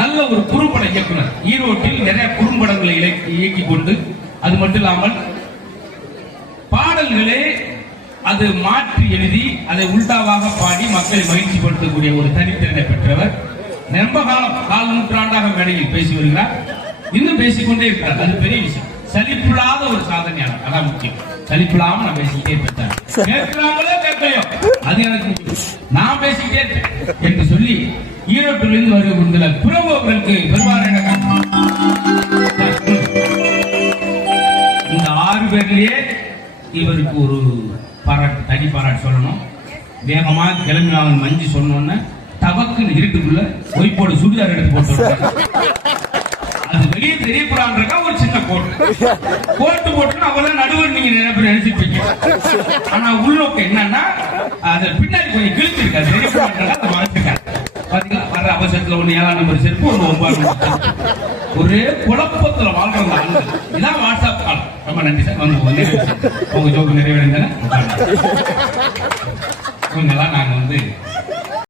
நல்ல ஒரு குறும்பட இயக்குனர். ஈரோட்டில் நிறைய குறும்படங்களை இயக்கி கொண்டு, அது மட்டும் இல்லாமல் பாடல்களே அது மாற்றி எழுதி அதை உள்டாவாக பாடி மக்களை மகிழ்ச்சிப்படுத்தக்கூடிய ஒரு தனித்திறனை பெற்றவர். ரொம்ப கால நூற்றாண்டாக மேடையில் பேசி வருகிறார், இன்னும் பேசிக்கொண்டே இருக்கிறார். அது பெரிய விஷயம். சலிப்பில்லாத ஒரு சாதனையாளர், அதான் முக்கியம். சலிப்பில்லாம நான் பேசிக்கிட்டே இருப்பேன். கேட்கிறாங்களோ கேட்கலையோ அது எனக்கு முக்கியம். நான் பேசிக்கிட்டே என்று சொல்லி ஈரோட்டிலிருந்து வருகின்ற பிரபு அவர்களுக்கு பெருமாறு இந்த 6 பேர்லயே இவருக்கு ஒரு பாராட்டு, தனி பாராட்டு சொல்லணும். வேகமா கிளம்பினாங்க மஞ்சு சொன்னோன்னு தவக்குன்னு இருட்டுக்குள்ள ஒய்போடு சுடிதார் எடுத்து போட்டு அது வெளியே தெரியக்கூடாதுக்கா ஒரு சின்ன கோட்டு போட்டு அவதான் நடுவர் நீங்க நினைச்சிருப்பீங்க. ஆனா உள்நோக்கு என்னன்னா அது பின்னாடி கொஞ்சம் கிழிச்சு இருக்காது, தெரியக்கூடாது அதை மறைச்சிருக்காரு. பாத்தீங்களா, வர்ற அவசரத்துல 7ஆம் நம்பர் செருப்பு 9 ஒரே குழப்பத்துல வாழ்றவங்க ஆளுங்க. இதான் வாட்ஸ்அப் காலம். ரொம்ப நன்றி சார். வந்து உங்க ஜோக்கு நிறைவேறேன். இவங்கெல்லாம் நாங்க